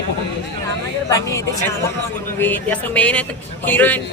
రామనగర్ బండి అయితే చాలా బాగుంది. మూవీ అసలు మెయిన్ అయితే హీరోయిన్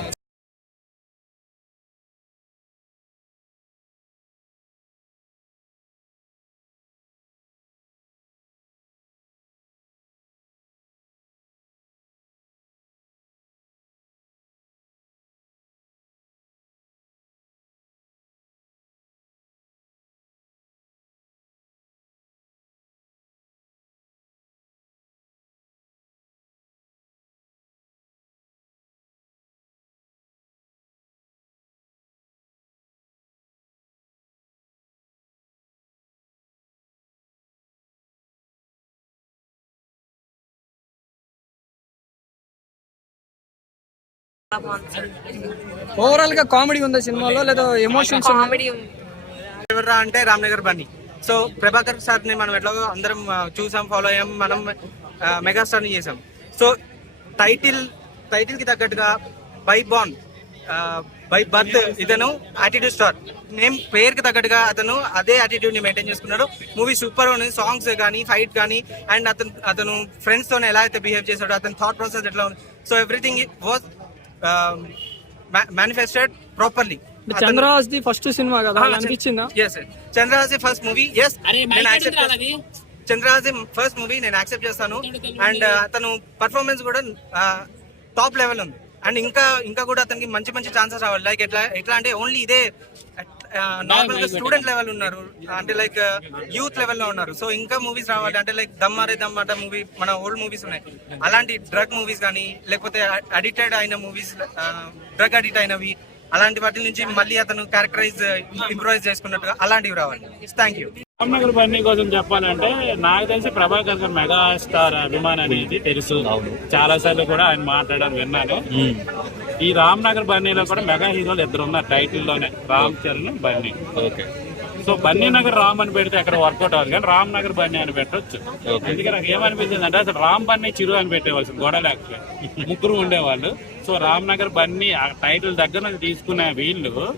ఓవరాల్గా కామెడీ ఉందా సినిమాలో? లేదా ఎమోషన్స్ కామెడీ ఉంది. ఎవర్రా అంటే రామ్నగర్ బన్నీ. సో ప్రభాకర్ సార్ని మనం ఎట్లాగో అందరం చూసాం ఫాలో అయ్యాం మనం మెగాస్టార్ని చేసాం. సో టైటిల్ టైటిల్కి తగ్గట్టుగా బై బాన్ బై బర్త్ ఇతను యాటిట్యూడ్ స్టార్ నేమ్ పేరుకి తగ్గట్టుగా అతను అదే యాటిట్యూడ్ని మెయింటైన్ చేసుకున్నాడు. మూవీ సూపర్ ఉంది సాంగ్స్ కానీ ఫైట్ కానీ అండ్ అతను అతను ఫ్రెండ్స్ తోనే ఎలా అయితే బిహేవ్ చేశాడో అతని థాట్ ప్రాసెస్ ఎట్లా ఉంది. So everything was manifested properly Chandrahas the first cinema కదా అనిపించిందా? ఎస్ చంద్రహాసి ఫస్ట్ మూవీ ఎస్ నేను యాక్సెప్ట్ చంద్రహాసి ఫస్ట్ మూవీ నేను యాక్సెప్ట్ చేస్తాను. అండ్ అతను పర్ఫార్మెన్స్ కూడా టాప్ లెవెల్ ఉంది. అండ్ ఇంకా ఇంకా కూడా అతనికి మంచి మంచి ఛాన్సెస్ రావాలి. లైక్ ఎట్లా ఎట్లా అంటే ఓన్లీ ఇదే నార్మల్గా స్టూడెంట్ లెవెల్ ఉన్నారు. అంటే లైక్ యూత్ లెవెల్లో ఉన్నారు. సో ఇంకా మూవీస్ రావాలి. అంటే లైక్ దమ్ అరే దమ్ అట మూవీ మన ఓల్డ్ మూవీస్ ఉన్నాయి. అలాంటి డ్రగ్ మూవీస్ కానీ లేకపోతే అడిక్టెడ్ అయిన మూవీస్ డ్రగ్ అడిక్ట్ అయినవి అలాంటి వాటి నుంచి మళ్ళీ అతను క్యారెక్టరైజ్ ఇంప్రూవైజ్ చేసుకున్నట్టుగా అలాంటివి రావాలి. థ్యాంక్ యూ రామ్నగర్ బన్నీ కోసం చెప్పాలంటే నాకు తెలిసి ప్రభాకర్ గారు మెగా స్టార్ అభిమాని అనేది తెలుసు. చాలా సార్లు కూడా ఆయన మాట్లాడారు విన్నాను. ఈ రామ్నగర్ బన్నీలో కూడా మెగా హీరోలు ఇద్దరు ఉన్నారు టైటిల్లోనే రామ్ చరణ్ బన్నీ. ఓకే. సో బన్నీ నగర్ రామ్ అని పెడితే అక్కడ వర్కౌట్ అవ్వదు కానీ రామ్ నగర్ బన్నీ అని పెట్టొచ్చు. అందుకే నాకు ఏమనిపించింది అంటే అసలు రామ్ బన్నీ చిరు అని పెట్టేవాళ్ళు గొడవ లేకపోతే ముగ్గురు ఉండేవాళ్ళు. సో రామ్ నగర్ బన్నీ ఆ టైటిల్ దగ్గర నుంచి తీసుకునే వీళ్ళు.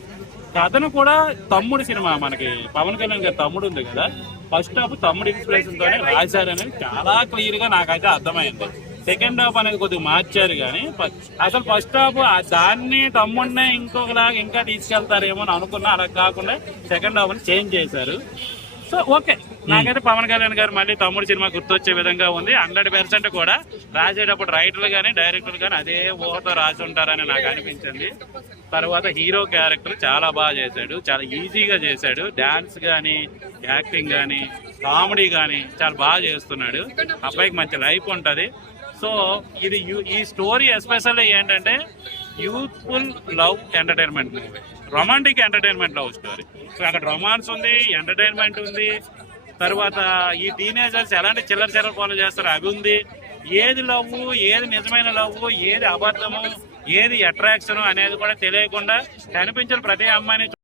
కథను కూడా తమ్ముడు సినిమా మనకి పవన్ కళ్యాణ్ గారి తమ్ముడు ఉంది కదా. ఫస్ట్ హాఫ్ తమ్ముడు ఇన్స్పిరేషన్ తోనే రాశారు అనేది చాలా క్లియర్గా నాకైతే అర్థమైంది. సెకండ్ హాఫ్ అనేది కొద్దిగా మార్చారు కానీ అసలు ఫస్ట్ హాఫ్ దాన్ని తమ్ముడినే ఇంకొకలాగా ఇంకా తీసుకెళ్తారేమో అని అనుకున్నా అలా కాకుండా సెకండ్ హాఫ్ చేంజ్ చేశారు. So okay. నాకైతే పవన్ కళ్యాణ్ గారు మళ్ళీ తమ్ముడు సినిమా గుర్తొచ్చే విధంగా ఉంది. హండ్రెడ్ పర్సెంట్ కూడా రాసేటప్పుడు రైటర్లు కానీ డైరెక్టర్లు కానీ అదే ఊహతో రాసి ఉంటారని నాకు అనిపించింది. తర్వాత హీరో క్యారెక్టర్ చాలా బాగా చేశాడు. చాలా ఈజీగా చేశాడు. డాన్స్ కానీ యాక్టింగ్ కానీ కామెడీ కానీ చాలా బాగా చేస్తున్నాడు. అబ్బాయికి మంచి లైఫ్ ఉంటుంది. సో ఇది యు- ఈ స్టోరీ ఎస్పెషల్లీ ఏంటంటే youthful love entertainment movie. Romantic entertainment love story. So అక్కడ రొమాన్స్ ఉంది ఎంటర్టైన్మెంట్ ఉంది. తర్వాత ఈ టీనేజర్స్ ఎలాంటి చిల్లర చిల్లర పనులు చేస్తారు అవి ఉంది. ఏది లవ్ ఏది నిజమైన లవ్ ఏది అబద్ధము ఏది అట్రాక్షన్ అనేది కూడా తెలియకుండా కనిపించిన ప్రతి అమ్మాయిని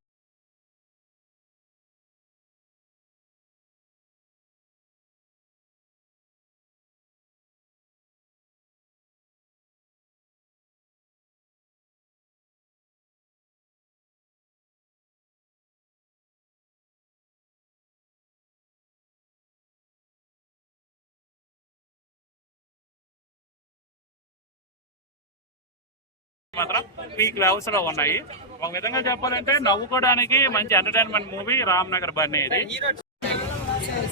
మాత్రం పీక్ లెవెల్స్లో ఉన్నాయి. ఒక విధంగా చెప్పాలంటే నవ్వుకోవడానికి మంచి ఎంటర్టైన్మెంట్ మూవీ రామ్ నగర్ బన్నీ ఇది